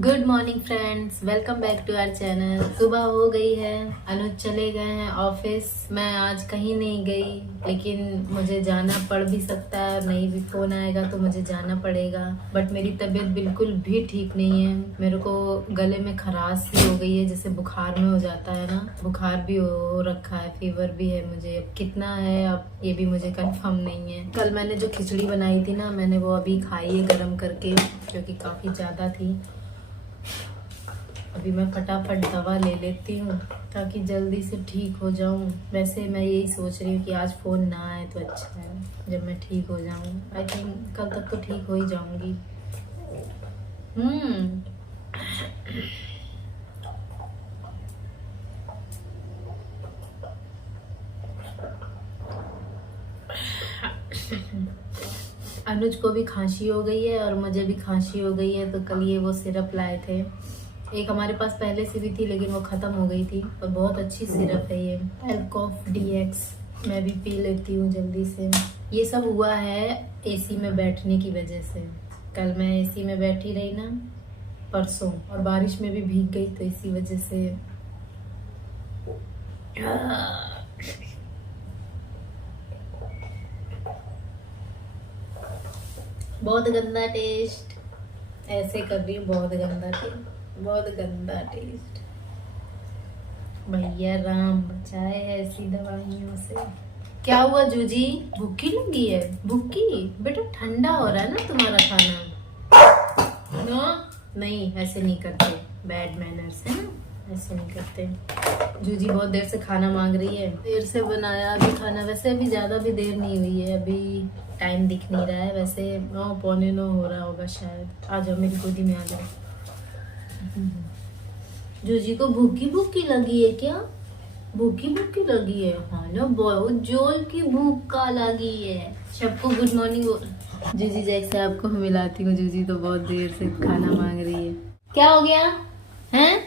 Good morning friends, welcome back to our channel. सुबह हो गई है, अनुज चले गए हैं ऑफिस। मैं आज कहीं नहीं गई, लेकिन मुझे जाना पड़ भी सकता है, नहीं भी फोन आएगा तो मुझे जाना पड़ेगा। बट मेरी तबीयत बिल्कुल भी ठीक नहीं है। मेरे को गले में खराश सी हो गई है, जैसे बुखार में हो जाता है ना, बुखार भी हो रखा है, फीवर भी है मुझे। अब कितना है अब ये भी मुझे कंफर्म नहीं है। कल मैंने जो खिचड़ी बनाई थी ना, मैंने वो अभी खाई है गरम करके, क्योंकि काफी ज्यादा थी। अभी मैं फटाफट दवा ले लेती हूँ ताकि जल्दी से ठीक हो जाऊँ। वैसे मैं यही सोच रही हूँ कि आज फ़ोन ना आए तो अच्छा है, जब मैं ठीक हो जाऊँ। आई थिंक कल तक तो ठीक हो ही जाऊँगी। अनुज को भी खांसी हो गई है और मुझे भी खांसी हो गई है, तो कल ये वो सिरप लाए थे। एक हमारे पास पहले से भी थी, लेकिन वो ख़त्म हो गई थी, और बहुत अच्छी सिरप है ये, एल्कोफ DX। मैं भी पी लेती हूँ जल्दी से। ये सब हुआ है एसी में बैठने की वजह से। कल मैं एसी में बैठी रही ना परसों, और बारिश में भी भीग गई, तो इसी वजह से बहुत गंदा टेस्ट। ऐसे कर रही हूँ, बहुत गंदा टेस्ट, बहुत गंदा टेस्ट। भैया राम बचाए ऐसी दवाइयों से। क्या हुआ जूजी, भूखी लगी है? भूखी बेटा, ठंडा हो रहा है ना तुम्हारा खाना। नो नहीं, ऐसे नहीं करते, बैड मैनर्स है ना, ऐसे नहीं करते। जूजी बहुत देर से खाना मांग रही है, देर से बनाया अभी खाना। वैसे अभी ज्यादा भी देर नहीं हुई है, अभी टाइम दिख नहीं रहा है। वैसे 9 पौने 9 हो रहा होगा शायद। आ जाओ मेरी गोदी में, आ जाओ। जूजी को भूखी भूखी लगी है क्या? भूखी भूखी लगी है? हाँ ना, बहुत जोर की भूख का लगी है। सबको गुड मॉर्निंग। जूजी जैसे आपको मिलाती हूँ, जूजी तो बहुत देर से खाना मांग रही है। क्या हो गया हैं?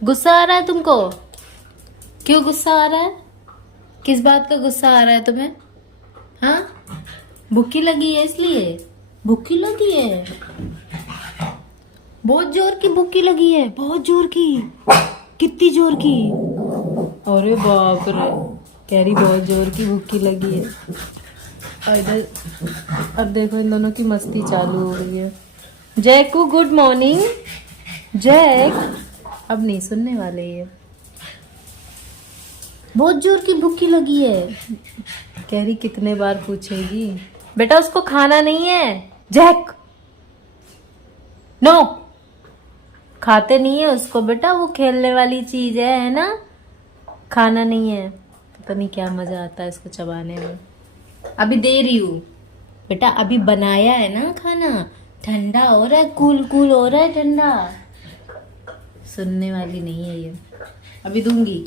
गुस्सा आ रहा है तुमको? क्यों गुस्सा आ रहा है? किस बात का गुस्सा आ रहा है तुम्हें? हाँ, भूखी लगी है इसलिए? भूखी लगी है, बहुत जोर की भूखी लगी है, बहुत जोर की। कितनी जोर की? अरे बाप रे, कह रही बहुत जोर की भूखी लगी है। और इधर अब देखो इन दोनों की मस्ती चालू हो गई है। जैक को गुड मॉर्निंग। जैक अब नहीं सुनने वाले ये। बहुत जोर की भूखी लगी है, कह रही कितने बार पूछेगी। बेटा उसको खाना नहीं है जैक, नो, खाते नहीं है उसको बेटा, वो खेलने वाली चीज है ना, खाना नहीं है। पता नहीं क्या मजा आता है इसको चबाने में। अभी दे रही हूँ बेटा, अभी बनाया है ना खाना, ठंडा हो रहा है, कूल कूल हो रहा है ठंडा। सुनने वाली नहीं है ये, अभी दूंगी।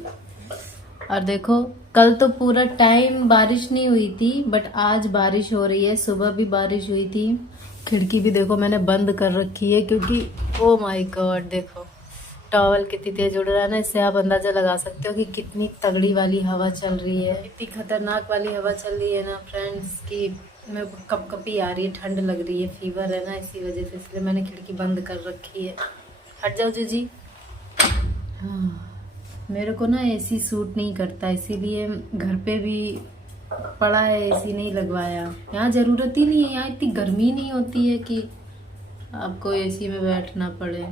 और देखो कल तो पूरा टाइम बारिश नहीं हुई थी, बट आज बारिश हो रही है। सुबह भी बारिश हुई थी। खिड़की भी देखो मैंने बंद कर रखी है, क्योंकि ओ माय गॉड, देखो टॉवल कितनी तेज उड़ रहा है ना, इससे आप अंदाजा लगा सकते हो कि कितनी तगड़ी वाली हवा चल रही है। इतनी खतरनाक वाली हवा चल रही है ना फ्रेंड्स, कि मेरे को कपकपी आ रही है, ठंड लग रही है, फीवर है ना, इसी वजह से, इसलिए मैंने खिड़की बंद कर रखी है। हट जाओ जीजी। हाँ, मेरे को ना एसी सूट नहीं करता, इसीलिए घर पे भी पड़ा है एसी, नहीं लगवाया। यहाँ जरूरत ही नहीं है, यहाँ इतनी गर्मी नहीं होती है कि आपको एसी में बैठना पड़े।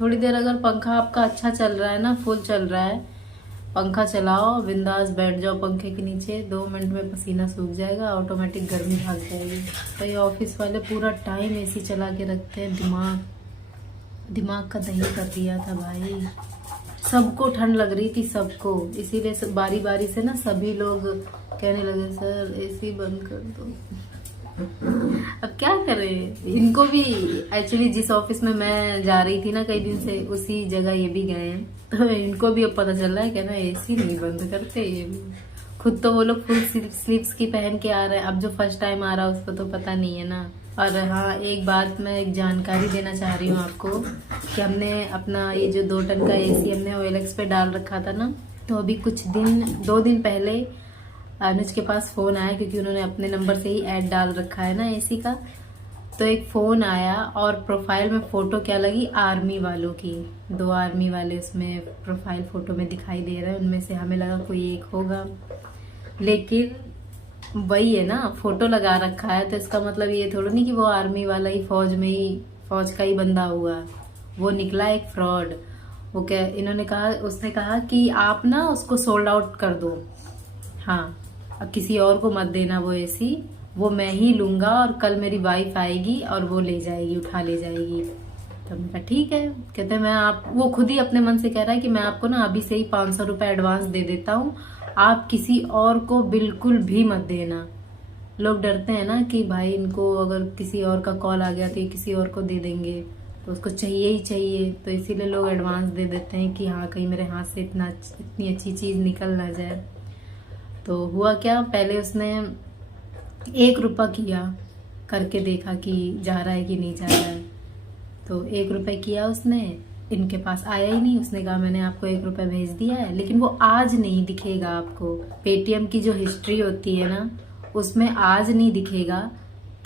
थोड़ी देर अगर पंखा आपका अच्छा चल रहा है ना, फुल चल रहा है, पंखा चलाओ, बिंदास बैठ जाओ पंखे के नीचे, 2 मिनट में पसीना सूख जाएगा, ऑटोमेटिक गर्मी भाग जाएगी। तो ये ऑफिस वाले पूरा टाइम एसी चला के रखते हैं, दिमाग का दही कर दिया था भाई। सबको ठंड लग रही थी, सबको, इसीलिए सब बारी बारी से ना सभी लोग कहने लगे सर एसी बंद कर दो। अब क्या करें, इनको भी एक्चुअली जिस ऑफिस में मैं जा रही थी ना कई दिन से, उसी जगह ये भी गए हैं, तो इनको भी अब पता चल रहा है, कहना एसी नहीं बंद करते ये भी। खुद तो वो लोग फुल स्लीव्स की पहन के आ रहे हैं, अब जो फर्स्ट टाइम आ रहा है उसको तो पता नहीं है ना। और हाँ, एक बात मैं एक जानकारी देना चाह रही हूँ आपको, कि हमने अपना ये जो 2 टन का एसी हमने OLX पे डाल रखा था ना, तो अभी 2 दिन पहले अनुज के पास फोन आया, क्योंकि उन्होंने अपने नंबर से ही ऐड डाल रखा है ना एसी का। तो एक फोन आया और प्रोफाइल में फोटो क्या लगी, आर्मी वालों की। 2 आर्मी वाले उसमें प्रोफाइल फोटो में दिखाई दे रहे हैं, उनमें से हमें लगा कोई एक होगा, लेकिन वही है ना, फोटो लगा रखा है तो इसका मतलब ये थोड़ा नहीं कि वो आर्मी वाला ही फौज का ही बंदा हुआ। वो निकला एक फ्रॉड। वो क्या, उसने कहा कि आप ना उसको सोल्ड आउट कर दो, हाँ अब किसी और को मत देना वो एसी, वो मैं ही लूंगा और कल मेरी वाइफ आएगी और वो ले जाएगी, उठा ले जाएगी। तो मैंने कहा ठीक है। कहते वो खुद ही अपने मन से कह रहा है कि मैं आपको ना अभी से ही 500 रुपए एडवांस दे देता हूँ, आप किसी और को बिल्कुल भी मत देना। लोग डरते हैं ना कि भाई इनको अगर किसी और का कॉल आ गया तो ये किसी और को दे देंगे, तो उसको चाहिए ही चाहिए, तो इसीलिए लोग एडवांस दे देते हैं कि हाँ कहीं मेरे हाथ से इतनी अच्छी चीज निकल ना जाए। तो हुआ क्या, पहले उसने 1 रुपया किया, करके देखा कि जा रहा है कि नहीं जा रहा है। तो 1 रुपये किया उसने, इनके पास आया ही नहीं। उसने कहा मैंने आपको 1 रुपया भेज दिया है, लेकिन वो आज नहीं दिखेगा आपको। पेटीएम की जो हिस्ट्री होती है ना, उसमें आज नहीं दिखेगा,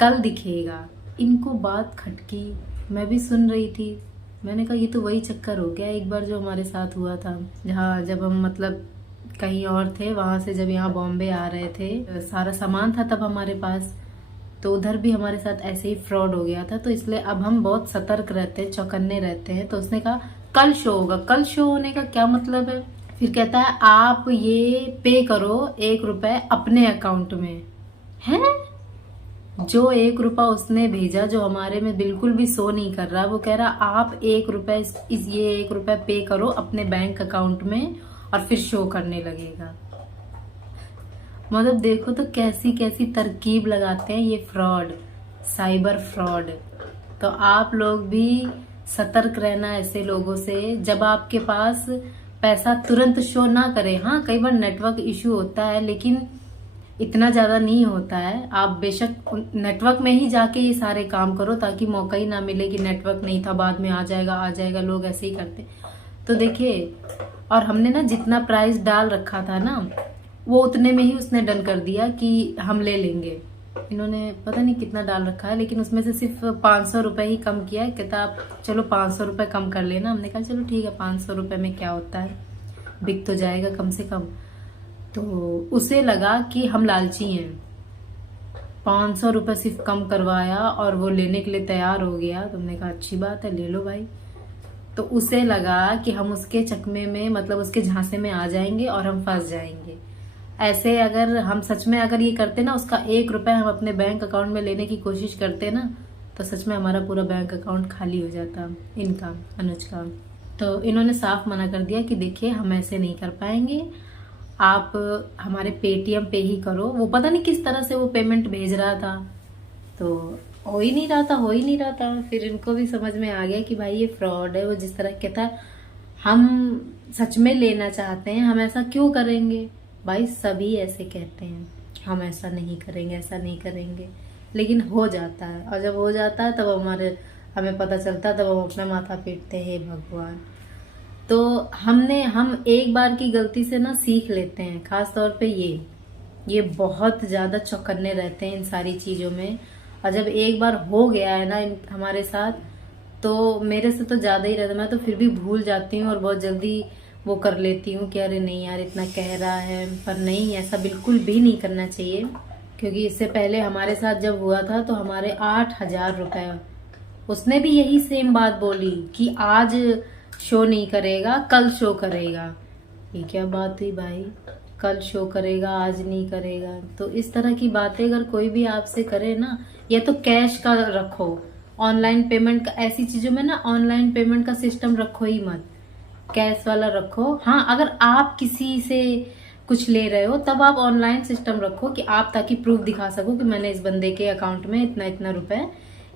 कल दिखेगा। इनको बात खटकी, मैं भी सुन रही थी। मैंने कहा ये तो वही चक्कर हो गया एक बार जो हमारे साथ हुआ था, जहाँ जब हम मतलब कहीं और थे, वहां से जब यहाँ बॉम्बे आ रहे थे, सारा सामान था तब हमारे पास, तो उधर भी हमारे साथ ऐसे ही फ्रॉड हो गया था। तो इसलिए अब हम बहुत सतर्क रहते हैं, चौकन्ने रहते हैं। तो उसने कहा कल शो होगा। कल शो होने का क्या मतलब है? फिर कहता है आप ये पे करो 1 रुपए अपने अकाउंट में। है जो 1 रुपया उसने भेजा, जो हमारे में बिल्कुल भी शो नहीं कर रहा, वो कह रहा आप 1 रुपए ये 1 रुपया पे करो अपने बैंक अकाउंट में और फिर शो करने लगेगा। मतलब देखो तो कैसी कैसी तरकीब लगाते हैं ये फ्रॉड, साइबर फ्रॉड। तो आप लोग भी सतर्क रहना ऐसे लोगों से। जब आपके पास पैसा तुरंत शो ना करे, हाँ कई बार नेटवर्क इश्यू होता है, लेकिन इतना ज्यादा नहीं होता है। आप बेशक नेटवर्क में ही जाके ये सारे काम करो, ताकि मौका ही ना मिले कि नेटवर्क नहीं था, बाद में आ जाएगा। लोग ऐसे ही करते। तो देखिए, और हमने ना जितना प्राइस डाल रखा था ना, वो उतने में ही उसने डन कर दिया कि हम ले लेंगे। इन्होंने पता नहीं कितना डाल रखा है, लेकिन उसमें से सिर्फ 500 रुपए ही कम किया है। कहता आप चलो 500 रुपए कम कर लेना। हमने कहा चलो ठीक है, 500 रुपए में क्या होता है, बिक तो जाएगा कम से कम। तो उसे लगा कि हम लालची हैं, 500 रुपए सिर्फ कम करवाया और वो लेने के लिए तैयार हो गया। तुमने कहा अच्छी बात है, ले लो भाई। तो उसे लगा कि हम उसके चकमे में, मतलब उसके झांसे में आ जाएंगे और हम फंस जाएंगे। ऐसे अगर हम सच में अगर ये करते ना, उसका 1 रुपया हम अपने बैंक अकाउंट में लेने की कोशिश करते ना, तो सच में हमारा पूरा बैंक अकाउंट खाली हो जाता, इनका, अनुज का। तो इन्होंने साफ मना कर दिया कि देखिए हम ऐसे नहीं कर पाएंगे, आप हमारे पेटीएम पे ही करो। वो पता नहीं किस तरह से वो पेमेंट भेज रहा था, तो हो ही नहीं रहा था। फिर इनको भी समझ में आ गया कि भाई ये फ्रॉड है। वो जिस तरह कहता है हम सच में लेना चाहते हैं, हम ऐसा क्यों करेंगे? भाई सभी ऐसे कहते हैं हम ऐसा नहीं करेंगे, लेकिन हो जाता है। और जब हो जाता है तब हमें पता चलता है, तब हम अपना माथा पीटते हैं, हे भगवान। तो हम एक बार की गलती से ना सीख लेते हैं। खास तौर पे ये बहुत ज्यादा चौकन्ने रहते हैं इन सारी चीजों में। और जब एक बार हो गया है ना हमारे साथ, तो मेरे से तो ज्यादा ही रहता। मैं तो फिर भी भूल जाती हूँ और बहुत जल्दी वो कर लेती हूँ कि अरे नहीं यार इतना कह रहा है। पर नहीं, ऐसा बिल्कुल भी नहीं करना चाहिए, क्योंकि इससे पहले हमारे साथ जब हुआ था तो हमारे 8,000 रुपए, उसने भी यही सेम बात बोली कि आज शो नहीं करेगा, कल शो करेगा। ये क्या बात हुई भाई, कल शो करेगा आज नहीं करेगा? तो इस तरह की बातें अगर कोई भी आपसे करे ना, या तो कैश का रखो, ऑनलाइन पेमेंट का, ऐसी चीजों में ना ऑनलाइन पेमेंट का सिस्टम रखो ही मत, कैश वाला रखो। हाँ अगर आप किसी से कुछ ले रहे हो तब आप ऑनलाइन सिस्टम रखो कि आप, ताकि प्रूफ दिखा सको कि मैंने इस बंदे के अकाउंट में इतना इतना रुपए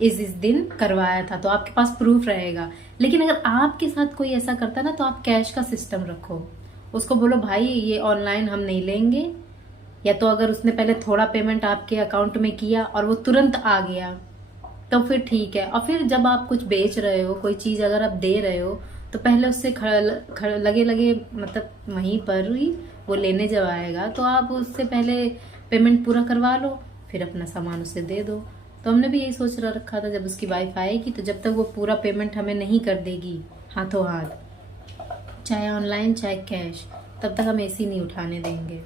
इस दिन करवाया था, तो आपके पास प्रूफ रहेगा। लेकिन अगर आपके साथ कोई ऐसा करता है ना, तो आप कैश का सिस्टम रखो। उसको बोलो भाई ये ऑनलाइन हम नहीं लेंगे, या तो अगर उसने पहले थोड़ा पेमेंट आपके अकाउंट में किया और वो तुरंत आ गया तो फिर ठीक है। और फिर जब आप कुछ बेच रहे हो, कोई चीज अगर आप दे रहे हो, तो पहले उससे लगे मतलब वहीं पर ही वो लेने जब आएगा तो आप उससे पहले पेमेंट पूरा करवा लो, फिर अपना सामान उसे दे दो। तो हमने भी यही सोच रखा था जब उसकी वाइफ आएगी तो जब तक वो पूरा पेमेंट हमें नहीं कर देगी हाथों हाथ, चाहे ऑनलाइन चाहे कैश, तब तक हम एसी नहीं उठाने देंगे।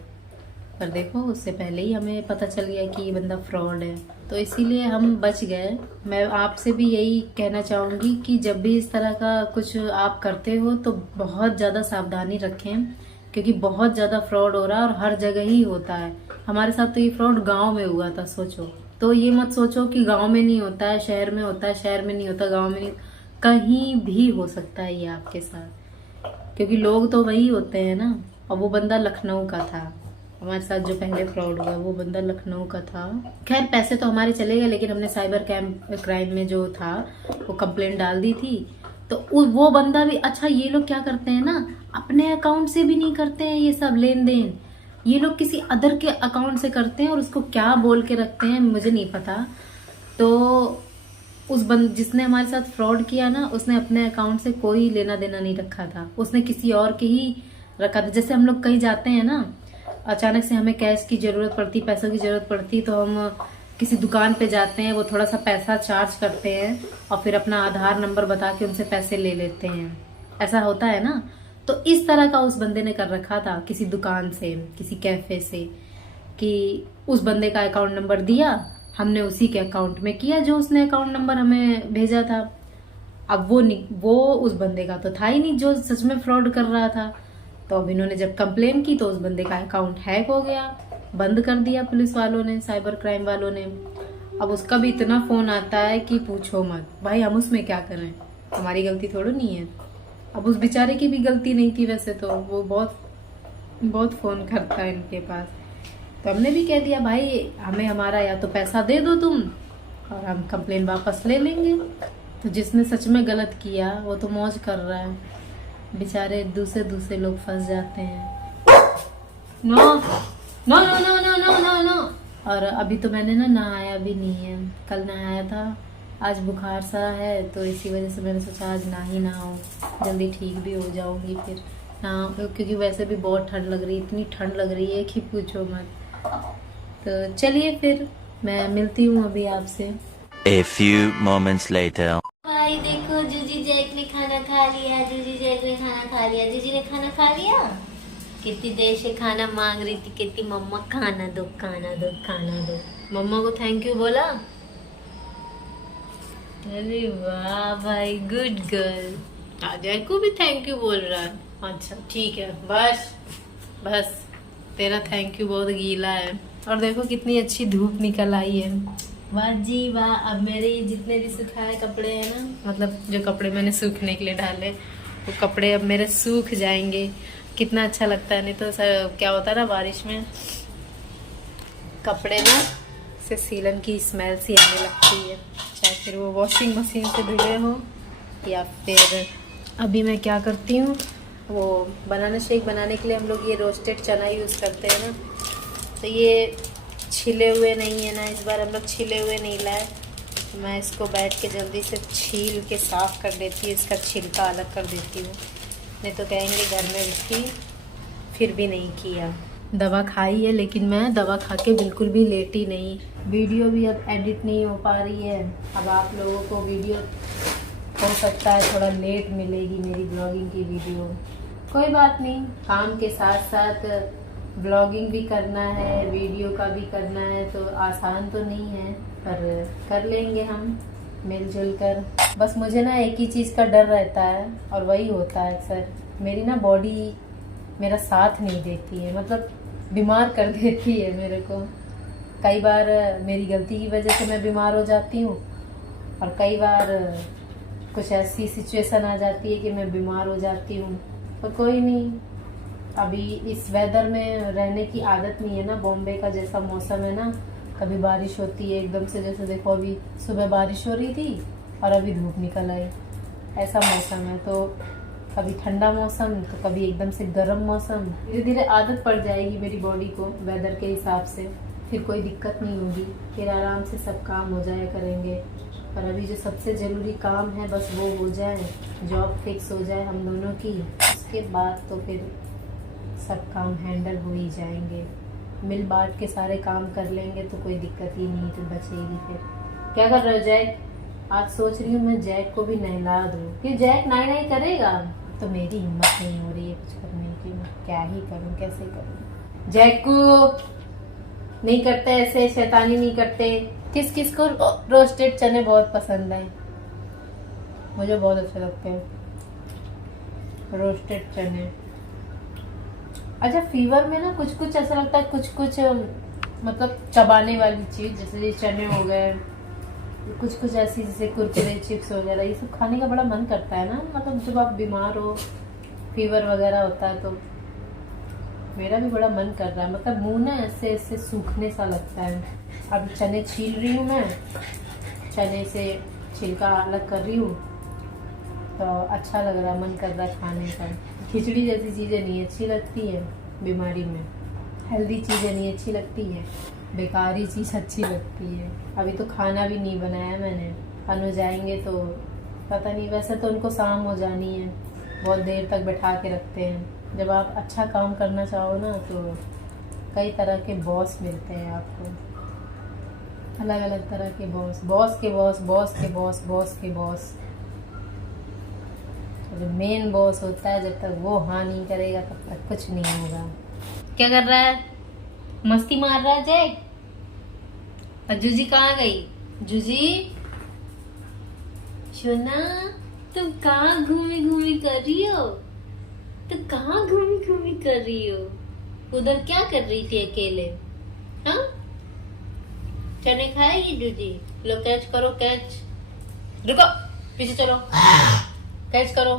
पर देखो उससे पहले ही हमें पता चल गया कि ये बंदा फ्रॉड है, तो इसीलिए हम बच गए। मैं आपसे भी यही कहना चाहूँगी कि जब भी इस तरह का कुछ आप करते हो तो बहुत ज़्यादा सावधानी रखें, क्योंकि बहुत ज़्यादा फ्रॉड हो रहा है और हर जगह ही होता है। हमारे साथ तो ये फ्रॉड गांव में हुआ था, सोचो। तो ये मत सोचो कि गांव में नहीं होता है, शहर में होता है, शहर में नहीं होता, गांव में नहीं, कहीं भी हो सकता है ये आपके साथ, क्योंकि लोग तो वही होते हैं ना। और वो बंदा लखनऊ का था, हमारे साथ जो पहले फ्रॉड हुआ वो बंदा लखनऊ का था। खैर पैसे तो हमारे चले गए, लेकिन हमने साइबर क्राइम में जो था वो कंप्लेंट डाल दी थी। तो वो बंदा भी, अच्छा ये लोग क्या करते हैं ना, अपने अकाउंट से भी नहीं करते हैं ये सब लेन देन, ये लोग किसी अदर के अकाउंट से करते हैं और उसको क्या बोल के रखते हैं मुझे नहीं पता। तो जिसने हमारे साथ फ्रॉड किया ना, उसने अपने अकाउंट से कोई लेना देना नहीं रखा था, उसने किसी और के ही रखा था। जैसे हम लोग कहीं जाते हैं ना, अचानक से हमें कैश की जरूरत पड़ती, पैसों की जरूरत पड़ती, तो हम किसी दुकान पे जाते हैं, वो थोड़ा सा पैसा चार्ज करते हैं और फिर अपना आधार नंबर बता के उनसे पैसे ले लेते हैं, ऐसा होता है ना। तो इस तरह का उस बंदे ने कर रखा था किसी दुकान से, किसी कैफे से, कि उस बंदे का अकाउंट नंबर दिया, हमने उसी के अकाउंट में किया जो उसने अकाउंट नंबर हमें भेजा था। अब वो उस बंदे का तो था ही नहीं जो सच में फ्रॉड कर रहा था। तो अब इन्होंने जब कंप्लेन की तो उस बंदे का अकाउंट हैक हो गया, बंद कर दिया पुलिस वालों ने, साइबर क्राइम वालों ने। अब उसका भी इतना फोन आता है कि पूछो मत। भाई हम उसमें क्या करें, हमारी गलती थोड़ी नहीं है। अब उस बेचारे की भी गलती नहीं थी वैसे तो, वो बहुत फोन करता है इनके पास। तो हमने भी कह दिया भाई हमें हमारा या तो पैसा दे दो तुम और हम कंप्लेन वापस ले लेंगे। तो जिसने सच में गलत किया वो तो मौज कर रहा है, बेचारे दूसरे लोग फंस जाते हैं। No no no no no no no no. और अभी तो मैंने ना नहाया भी नहीं है, कल नहाया था, आज बुखार सा है तो इसी वजह से मैंने सोचा आज ना ही नहाऊं, जल्दी ठीक भी हो जाऊंगी फिर ना, क्योंकि वैसे भी बहुत ठंड लग रही है, इतनी ठंड लग रही है कि पूछो मत। तो चलिए फिर मैं मिलती हूँ अभी आपसे। A few moments later. भाई देखो जूजी जैक ने खाना खा लिया, जूजी जैक ने खाना खा लिया, जूजी ने खाना खा लिया। कितनी देर से खाना मांग रही थी, कितनी मम्मा खाना दो खाना दो खाना दो। मम्मा को थैंक यू बोला। अरे वाह भाई, गुड गर्ल। आजय को भी थैंक यू बोल रहा है, अच्छा ठीक है, बस तेरा थैंक यू बहुत गीला है। और देखो कितनी अच्छी धूप निकल आई है, वाह जी वाह। अब मेरे ये जितने भी सुखाए कपड़े हैं ना, मतलब जो कपड़े मैंने सूखने के लिए डाले, वो कपड़े अब मेरे सूख जाएंगे, कितना अच्छा लगता है। नहीं तो क्या होता है ना, बारिश में कपड़े में से सीलन की स्मेल सी आने लगती है, चाहे फिर वो वॉशिंग मशीन से धुले हो या फिर। अभी मैं क्या करती हूँ, वो बनाना शेक बनाने के लिए हम लोग ये रोस्टेड चना यूज़ करते हैं ना, तो ये छिले हुए नहीं है ना, इस बार हम लोग छिले हुए नहीं लाए। मैं इसको बैठ के जल्दी से छील के साफ़ कर देती हूँ, इसका छिलका अलग कर देती हूँ, नहीं तो कहेंगे घर में थी फिर भी नहीं किया। दवा खाई है लेकिन मैं दवा खा के बिल्कुल भी लेटी नहीं। वीडियो भी अब एडिट नहीं हो पा रही है, अब आप लोगों को वीडियो हो सकता है थोड़ा लेट मिलेगी मेरी ब्लॉगिंग की वीडियो। कोई बात नहीं, काम के साथ साथ ब्लॉगिंग भी करना है, वीडियो का भी करना है, तो आसान तो नहीं है, पर कर लेंगे हम मिलजुल कर। बस मुझे ना एक ही चीज़ का डर रहता है और वही होता है अक्सर, मेरी ना बॉडी मेरा साथ नहीं देती है, मतलब बीमार कर देती है मेरे को। कई बार मेरी गलती की वजह से मैं बीमार हो जाती हूँ और कई बार कुछ ऐसी सिचुएशन आ जाती है कि मैं बीमार हो जाती हूँ। पर कोई नहीं, अभी इस वेदर में रहने की आदत नहीं है ना, बॉम्बे का जैसा मौसम है ना, कभी बारिश होती है एकदम से, जैसे देखो अभी सुबह बारिश हो रही थी और अभी धूप निकल आई, ऐसा मौसम है। तो कभी ठंडा मौसम तो कभी एकदम से गर्म मौसम, धीरे धीरे आदत पड़ जाएगी मेरी बॉडी को वेदर के हिसाब से, फिर कोई दिक्कत नहीं होगी, फिर आराम से सब काम हो जाया करेंगे। पर अभी जो सबसे ज़रूरी काम है बस वो हो जाए, जॉब फिक्स हो जाए हम दोनों की, उसके बाद तो फिर सब काम हैंडल हो ही जाएंगे। मिल बांट के सारे काम कर लेंगे तो कोई दिक्कत ही नहीं तो बचेगी फिर। क्या कर रहे हो जैक? आज सोच रही हूँ मैं जैक को भी नहला दूँ कि जैक नाई नाई करेगा, तो मेरी हिम्मत नहीं हो रही है कुछ करने की। मैं क्या ही करूँ, कैसे करूँ? जैक को नहीं करते ऐसे, शैतानी नहीं करते। किस किस को रोस्टेड चने बहुत पसंद है? मुझे बहुत अच्छे लगते हैं रोस्टेड चने। अच्छा, फीवर में ना कुछ कुछ ऐसा लगता है, कुछ कुछ मतलब चबाने वाली चीज, जैसे ये चने हो गए, कुछ कुछ ऐसी जैसे कुरकुरे चिप्स वगैरह, ये सब खाने का बड़ा मन करता है ना। मतलब जब आप बीमार हो, फीवर वगैरह होता है, तो मेरा भी बड़ा मन कर रहा है। मतलब मुंह ना ऐसे ऐसे सूखने सा लगता है। अब चने छील रही हूँ मैं, चने से छिलका अलग कर रही हूँ, तो अच्छा लग रहा है, मन कर रहा है खाने का। खिचड़ी जैसी चीज़ें नहीं अच्छी लगती है बीमारी में, हेल्दी चीज़ें नहीं अच्छी लगती है, बेकारी चीज़ अच्छी लगती है। अभी तो खाना भी नहीं बनाया मैंने, अनु जाएंगे तो पता नहीं। वैसे तो उनको शाम हो जानी है, बहुत देर तक बैठा के रखते हैं। जब आप अच्छा काम करना चाहो ना, तो कई तरह के बॉस मिलते हैं आपको, अलग अलग तरह के बॉस, बॉस के बॉस, बॉस के बॉस, बॉस के बॉस। जो मेन बॉस होता है, जब तक वो हाँ नहीं करेगा तब तक कुछ नहीं होगा। क्या कर रहा है? मस्ती मार रहा है जैक? और जूजी कहाँ गई? जूजी सोना, तुम कहाँ घूमी घूमी कर रही हो? तुम कहाँ घूमी घूमी कर रही हो? उधर क्या कर रही थी अकेले? हाँ, चने खाएगी जूजी? लो कैच करो, कैच। रुको, पीछे चलो, कैच करो।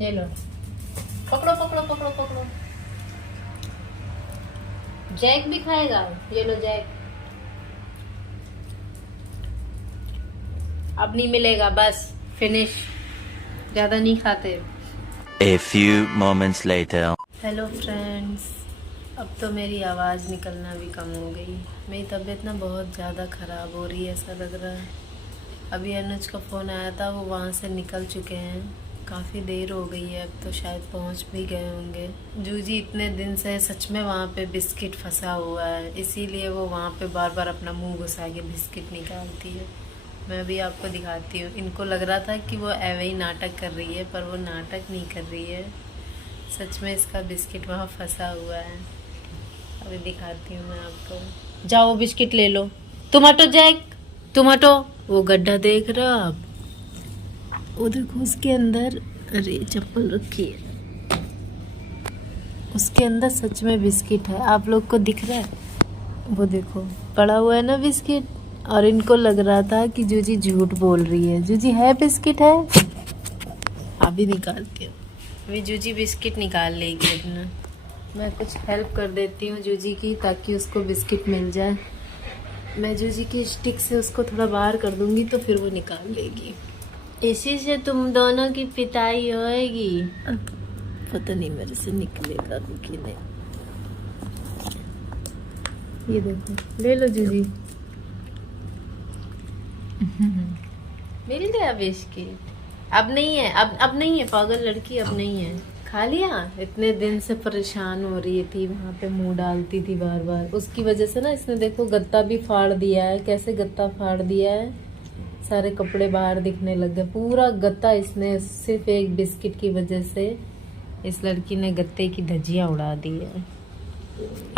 ये लो, पकड़ो पकड़ो पकड़ो पकड़ो। जैक भी खाएगा, ये लो जैक। अब नहीं मिलेगा, बस फिनिश, ज्यादा नहीं खाते। A few moments later. Hello friends, अब तो मेरी आवाज़ निकलना भी कम हो गई। मेरी तबीयत ना बहुत ज़्यादा ख़राब हो रही है, ऐसा लग रहा है। अभी अनुज का फ़ोन आया था, वो वहाँ से निकल चुके हैं, काफ़ी देर हो गई है, अब तो शायद पहुँच भी गए होंगे। जूजी इतने दिन से सच में वहाँ पे बिस्किट फंसा हुआ है, इसीलिए वो वहाँ पे बार बार अपना मुंह घुसा के बिस्किट निकालती है। मैं भी आपको दिखाती हूँ। इनको लग रहा था कि वो ऐवे ही नाटक कर रही है, पर वो नाटक नहीं कर रही है, सच में इसका बिस्किट वहाँ फंसा हुआ है। अभी दिखाती हूँ मैं आपको। जाओ बिस्किट ले लो। तुम हटो जैक, तुम हटो। वो गड्ढा देख रहे हो आप? वो देखो उसके अंदर, अरे चप्पल रखी है, उसके अंदर सच में बिस्किट है। आप लोग को दिख रहा है? वो देखो पड़ा हुआ है ना बिस्किट। और इनको लग रहा था कि जूजी झूठ बोल रही है। जूजी है बिस्किट है, अभी निकालती हूँ। अभी जूजी बिस्किट निकाल लेगी अपना। मैं कुछ हेल्प कर देती हूँ जूजी की, ताकि उसको बिस्किट मिल जाए। मैं जूजी की स्टिक से उसको थोड़ा बाहर कर दूंगी, तो फिर वो निकाल लेगी। इसी से तुम दोनों की पिटाई होएगी। पता नहीं मेरे से निकलेगा कि नहीं। ये देखो, ले लो जूजी, मिल गया बिस्किट। अब नहीं है, अब नहीं है, पागल लड़की, अब नहीं है। खा लिया। इतने दिन से परेशान हो रही थी, वहां पे मुंह डालती थी बार बार, उसकी वजह से ना इसने देखो गत्ता भी फाड़ दिया है। कैसे गत्ता फाड़ दिया है, सारे कपड़े बाहर दिखने लग गए, पूरा गत्ता इसने, सिर्फ एक बिस्किट की वजह से इस लड़की ने गत्ते की धज्जियां उड़ा दी है।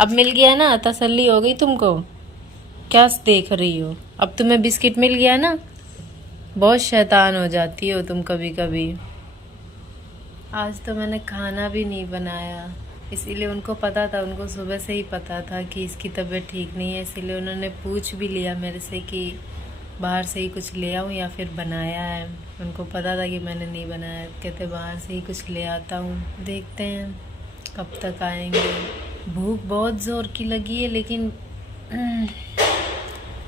अब मिल गया ना, तसल्ली हो गई तुमको? क्या देख रही हो? अब तुम्हें बिस्किट मिल गया ना? बहुत शैतान हो जाती हो तुम कभी कभी। आज तो मैंने खाना भी नहीं बनाया, इसीलिए उनको पता था, उनको सुबह से ही पता था कि इसकी तबीयत ठीक नहीं है, इसीलिए उन्होंने पूछ भी लिया मेरे से कि बाहर से ही कुछ ले आऊँ या फिर बनाया है। उनको पता था कि मैंने नहीं बनाया, कहते बाहर से ही कुछ ले आता हूँ। देखते हैं कब तक आएंगे। भूख बहुत ज़ोर की लगी है, लेकिन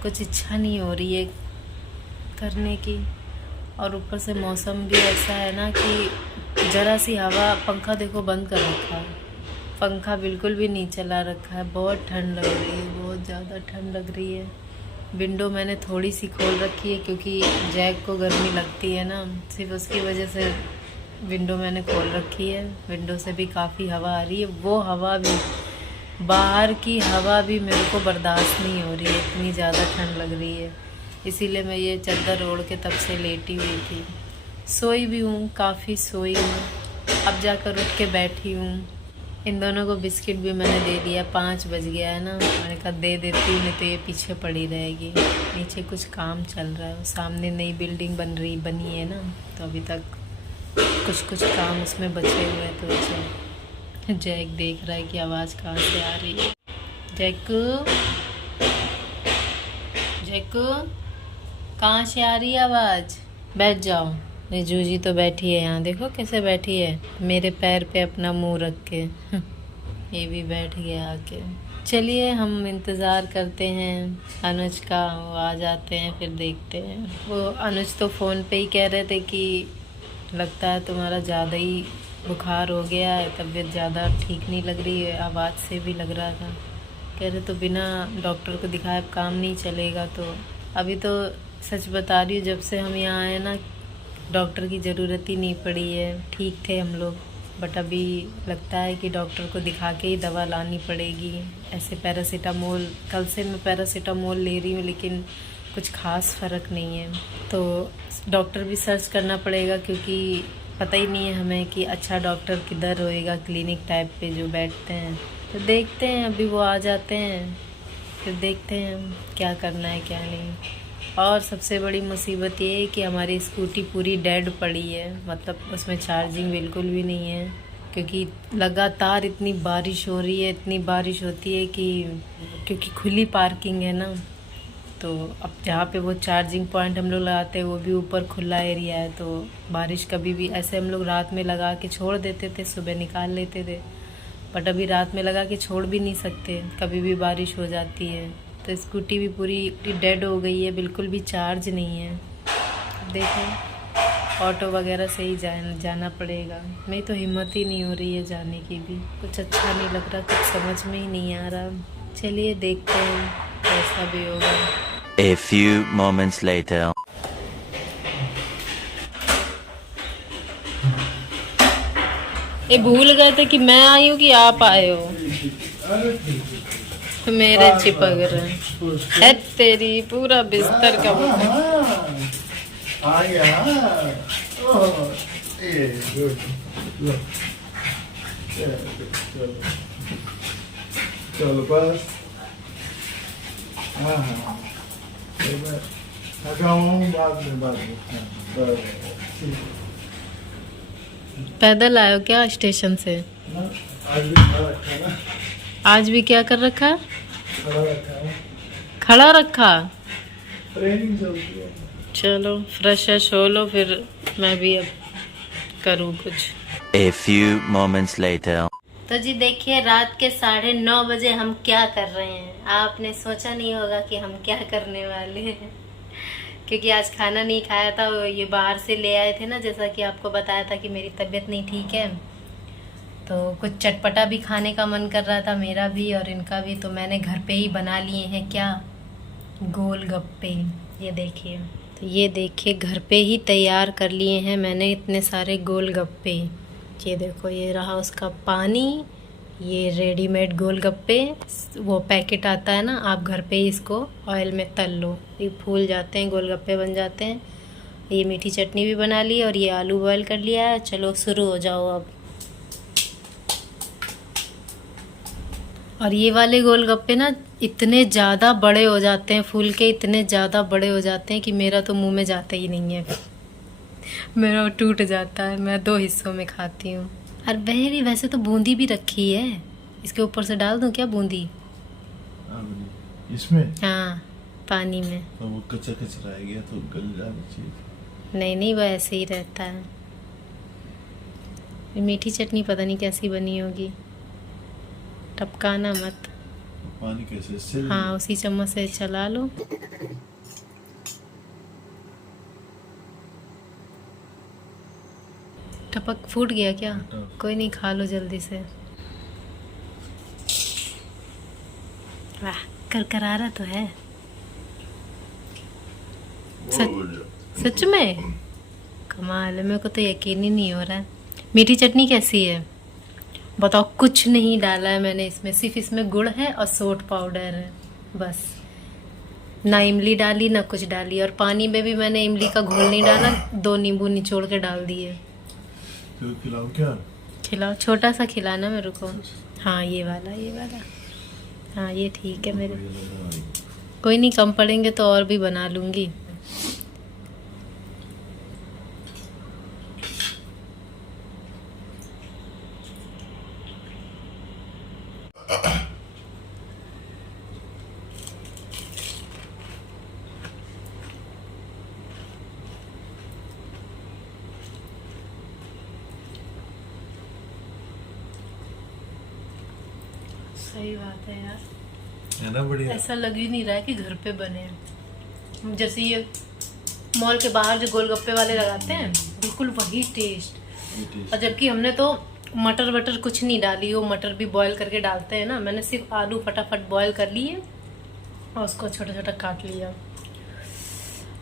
कुछ इच्छा नहीं हो रही है करने की। और ऊपर से मौसम भी ऐसा है ना कि ज़रा सी हवा, पंखा देखो बंद कर रखा है, पंखा बिल्कुल भी नहीं चला रखा है। बहुत ठंड लग रही है, बहुत ज़्यादा ठंड लग रही है। विंडो मैंने थोड़ी सी खोल रखी है, क्योंकि जैक को गर्मी लगती है ना, सिर्फ उसकी वजह से विंडो मैंने खोल रखी है। विंडो से भी काफ़ी हवा आ रही है, वो हवा भी बाहर की हवा भी मेरे को बर्दाश्त नहीं हो रही है, इतनी ज़्यादा ठंड लग रही है। इसीलिए मैं ये चादर ओढ़ के तब से लेटी हुई थी। सोई भी हूँ, काफ़ी सोई हूँ। अब जाकर उठ के बैठी हूँ। इन दोनों को बिस्किट भी मैंने दे दिया। 5 बज गया है ना, मैंने कहा दे देती हूँ, नहीं तो ये पीछे पड़ी रहेगी। नीचे कुछ काम चल रहा है, सामने नई बिल्डिंग बनी है ना, तो अभी तक कुछ काम उसमें बचे हुए हैं। तो उसे जैक देख रहा है कि आवाज़ कहाँ से आ रही है। जैकू, जैकू कहाँ से आ रही है आवाज़? बैठ जाओ। ये जूजी तो बैठी है यहाँ, देखो कैसे बैठी है, मेरे पैर पे अपना मुंह रख के। ये भी बैठ गया आके। चलिए हम इंतज़ार करते हैं अनुज का, वो आ जाते हैं फिर देखते हैं। वो अनुज तो फ़ोन पे ही कह रहे थे कि लगता है तुम्हारा ज़्यादा ही बुखार हो गया है, तबीयत ज़्यादा ठीक नहीं लग रही है, आवाज़ से भी लग रहा था। कह रहे तो बिना डॉक्टर को दिखाए अब काम नहीं चलेगा। तो अभी तो सच बता रही हूँ, जब से हम यहाँ आए ना डॉक्टर की ज़रूरत ही नहीं पड़ी है, ठीक थे हम लोग। बट अभी लगता है कि डॉक्टर को दिखा के ही दवा लानी पड़ेगी। ऐसे पैरासीटामोल, कल से मैं पैरासीटामोल ले रही हूँ लेकिन कुछ खास फ़र्क नहीं है। तो डॉक्टर भी सर्च करना पड़ेगा, क्योंकि पता ही नहीं है हमें कि अच्छा डॉक्टर किधर होएगा, क्लिनिक टाइप पे जो बैठते हैं। तो देखते हैं, अभी वो आ जाते हैं फिर देखते हैं क्या करना है क्या नहीं। और सबसे बड़ी मुसीबत ये है कि हमारी स्कूटी पूरी डेड पड़ी है, मतलब उसमें चार्जिंग बिल्कुल भी नहीं है, क्योंकि लगातार इतनी बारिश हो रही है, इतनी बारिश होती है कि क्योंकि खुली पार्किंग है ना, तो अब जहाँ पे वो चार्जिंग पॉइंट हम लोग लगाते हैं वो भी ऊपर खुला एरिया है। तो बारिश कभी भी ऐसे हम लोग रात में लगा के छोड़ देते थे, सुबह निकाल लेते थे, बट अभी रात में लगा के छोड़ भी नहीं सकते, कभी भी बारिश हो जाती है। तो स्कूटी भी पूरी डेड हो गई है, बिल्कुल भी चार्ज नहीं है। देखें ऑटो वगैरह से ही जाना पड़ेगा। मेरी तो हिम्मत ही नहीं हो रही है जाने की भी, कुछ अच्छा नहीं लग रहा, कुछ समझ में ही नहीं आ रहा। चलिए देखते हैं कैसा भी होगा। A few moments later. ये भूल गए थे कि मैं आई हूँ कि आप आए हो, मेरे चिपक रहे है तेरी पूरा बिस्तर का आ गया। चलो बस। हाँ हाँ बाद में पैदल आयो क्या स्टेशन से? आज भी खड़ा रखा ना, आज भी क्या कर रखा? खड़ा रखा है, खड़ा रखा। ट्रेनिंग चलती है। चलो फ्रेश हो लो, फिर मैं भी अब करूँ कुछ। A few moments later. तो जी देखिए रात के 9:30 बजे हम क्या कर रहे हैं। आपने सोचा नहीं होगा कि हम क्या करने वाले हैं, क्योंकि आज खाना नहीं खाया था। ये बाहर से ले आए थे ना, जैसा कि आपको बताया था कि मेरी तबीयत नहीं ठीक है, तो कुछ चटपटा भी खाने का मन कर रहा था, मेरा भी और इनका भी। तो मैंने घर पे ही बना लिए हैं क्या, गोलगप्पे। ये देखिए, तो ये देखिए घर पे ही तैयार कर लिए हैं मैंने इतने सारे गोलगप्पे। ये देखो, ये रहा उसका पानी, ये रेडीमेड गोलगप्पे, वो पैकेट आता है ना, आप घर पे ही इसको ऑयल में तल लो, ये फूल जाते हैं, गोलगप्पे बन जाते हैं। ये मीठी चटनी भी बना ली और ये आलू बॉयल कर लिया है। चलो शुरू हो जाओ अब। और ये वाले गोलगप्पे ना इतने ज़्यादा बड़े हो जाते हैं, फूल के इतने ज़्यादा बड़े हो जाते हैं कि मेरा तो मुंह में जाता ही नहीं है, मेरा टूट जाता है। मैं 2 हिस्सों में खाती हूँ। और बहरी वैसे तो बूंदी भी रखी है, इसके ऊपर से डाल दूँ क्या बूंदी? इसमें हाँ, पानी में। तो वो कच्चा कच्चा रह गया तो गल जाना चाहिए। नहीं नहीं, वो ऐसे ही रहता है। मीठी चटनी पता नहीं कैसी बनी होगी, टपकाना मत। पानी कैसे से? हाँ, उसी चम्मच से चला लो। टपक फूट गया क्या? कोई नहीं, खा लो जल्दी से। वाह, करकरारा तो है। सच में कमाल है, मेरे को तो यकीन ही नहीं हो रहा है। मीठी चटनी कैसी है? बताओ, कुछ नहीं डाला है मैंने इसमें, सिर्फ इसमें गुड़ है और सोट पाउडर है बस। ना इमली डाली ना कुछ डाली, और पानी में भी मैंने इमली का घोल नहीं डाला, 2 नींबू निचोड़ के डाल दिए। तो खिलाऊं क्या? खिलाओ, छोटा सा खिलाना मेरे को। हाँ ये वाला, हाँ ये ठीक है मेरे। कोई नहीं, कम पड़ेंगे तो और भी बना लूंगी। सही बात है यार, है ना बढ़िया? ऐसा लग ही नहीं रहा है कि घर पे बने हैं। जैसे ये मॉल के बाहर जो गोलगप्पे वाले लगाते हैं, बिल्कुल वही टेस्ट। और जबकि हमने तो मटर वटर कुछ नहीं डाली, वो मटर भी बॉईल करके डालते हैं ना, मैंने सिर्फ आलू फटाफट बॉईल कर लिए और उसको छोटा छोटा काट लिया।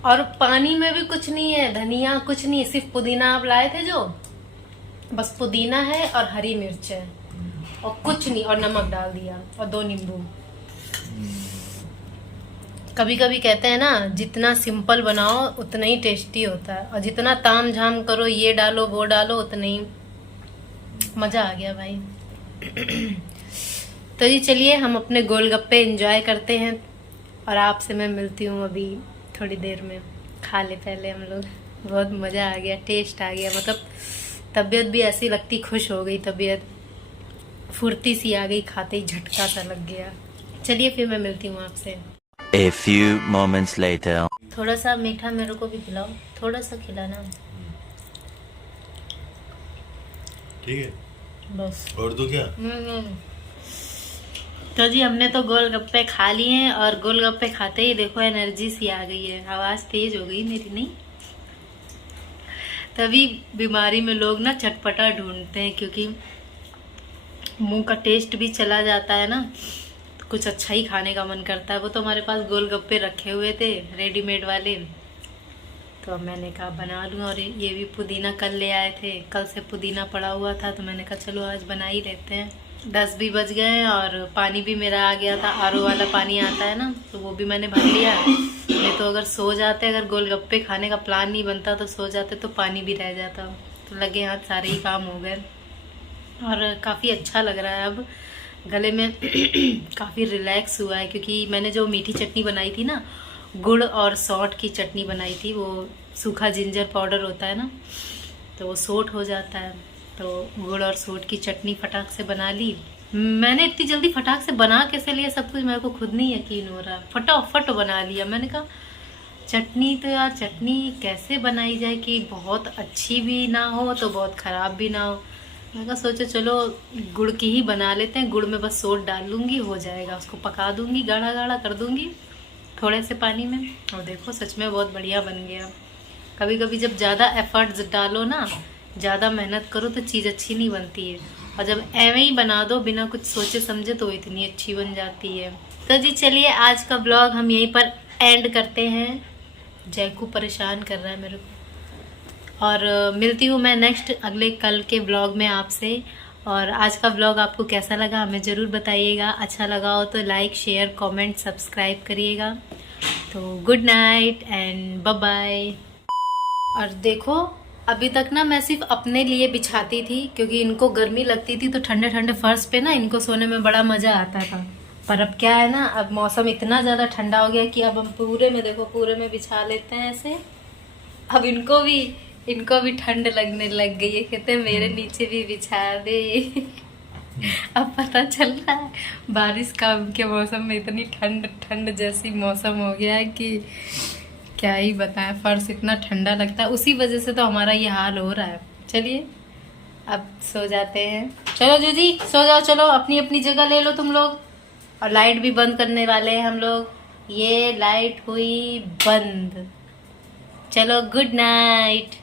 और पानी में भी कुछ नहीं है, धनिया कुछ नहीं है, सिर्फ पुदीना आप लाए थे जो, बस पुदीना है और हरी मिर्च है और कुछ नहीं, और नमक डाल दिया और 2 नींबू। कभी कभी कहते हैं ना, जितना सिंपल बनाओ उतना ही टेस्टी होता है, और जितना ताम झाम करो, ये डालो वो डालो, उतना ही मजा आ गया भाई। तो जी चलिए, हम अपने गोलगप्पे एंजॉय करते हैं और आपसे मैं मिलती हूँ अभी थोड़ी देर में। खा ले पहले हम लोग। बहुत मजा आ गया, टेस्ट आ गया, मतलब तबीयत भी ऐसी लगती, खुश हो गई तबीयत, फुर्ती सी आ गई, खाते ही झटका सा लग गया। चलिए फिर मैं मिलती हूँ आपसे। A few moments later. थोड़ा सा मीठा मेरे को भी खिलाओ, थोड़ा सा खिलाना ठीक है, बस। और दो क्या? तो जी हमने तो गोलगप्पे खा लिए हैं, और गोलगप्पे खाते ही देखो एनर्जी सी आ गई है, आवाज तेज हो गई मेरी नहीं। तभी बीमारी में लोग ना चटपटा ढूंढते हैं, क्योंकि मुंह का टेस्ट भी चला जाता है ना, तो कुछ अच्छा ही खाने का मन करता है। वो तो हमारे पास गोलगप्पे रखे हुए थे रेडीमेड वाले, तो अब मैंने कहा बना लूँ। और ये भी पुदीना कल ले आए थे, कल से पुदीना पड़ा हुआ था, तो मैंने कहा चलो आज बना ही लेते हैं। 10 भी बज गए और पानी भी मेरा आ गया था, आरओ वाला पानी आता है ना, तो वो भी मैंने भर लिया। नहीं तो अगर सो जाते, अगर गोलगप्पे खाने का प्लान नहीं बनता तो सो जाते, तो पानी भी रह जाता। तो लगे हाथ सारे ही काम हो गए, और काफ़ी अच्छा लग रहा है अब गले में। काफ़ी रिलैक्स हुआ है, क्योंकि मैंने जो मीठी चटनी बनाई थी ना, गुड़ और सौंठ की चटनी बनाई थी, वो सूखा जिंजर पाउडर होता है ना, तो वो सोट हो जाता है, तो गुड़ और सोट की चटनी फटाक से बना ली। मैंने इतनी जल्दी फटाक से बना कैसे लिया सब कुछ, मेरे को खुद नहीं यकीन हो रहा, फटाफट बना लिया। मैंने कहा चटनी तो यार, चटनी कैसे बनाई जाए कि बहुत अच्छी भी ना हो तो बहुत ख़राब भी ना हो। मैं कहा सोचो चलो गुड़ की ही बना लेते हैं, गुड़ में बस सोट डाल लूँगी, हो जाएगा। उसको पका दूँगी, गाढ़ा गाढ़ा कर दूँगी थोड़े से पानी में, और देखो सच में बहुत बढ़िया बन गया। कभी कभी जब ज़्यादा एफर्ट्स डालो ना, ज़्यादा मेहनत करो, तो चीज़ अच्छी नहीं बनती है, और जब एवं ही बना दो बिना कुछ सोचे समझे, तो इतनी अच्छी बन जाती है। तो जी चलिए, आज का ब्लॉग हम यहीं पर एंड करते हैं। जैकू परेशान कर रहा है मेरे को, और मिलती हूँ मैं नेक्स्ट अगले कल के ब्लॉग में आपसे। और आज का ब्लॉग आपको कैसा लगा हमें ज़रूर बताइएगा। अच्छा लगा हो तो लाइक, शेयर, कमेंट, सब्सक्राइब करिएगा। तो good night and bye bye. और देखो अभी तक ना मैं सिर्फ अपने लिए बिछाती थी, क्योंकि इनको गर्मी लगती थी, तो ठंडे ठंडे फर्श पे ना इनको सोने में बड़ा मज़ा आता था। पर अब क्या है ना, अब मौसम इतना ज़्यादा ठंडा हो गया कि अब हम पूरे में, देखो पूरे में बिछा लेते हैं ऐसे। अब इनको भी ठंड लगने लग गई है, कहते हैं मेरे नीचे भी बिछा दे। अब पता चल रहा है बारिश का उनके मौसम में इतनी ठंड जैसी मौसम हो गया है कि क्या ही बताएं, फर्श इतना ठंडा लगता है, उसी वजह से तो हमारा ये हाल हो रहा है। चलिए अब सो जाते हैं। चलो जूजी सो जाओ, चलो अपनी अपनी जगह ले लो तुम लोग। और लाइट भी बंद करने वाले हैं हम लोग, ये लाइट हुई बंद। चलो गुड नाइट।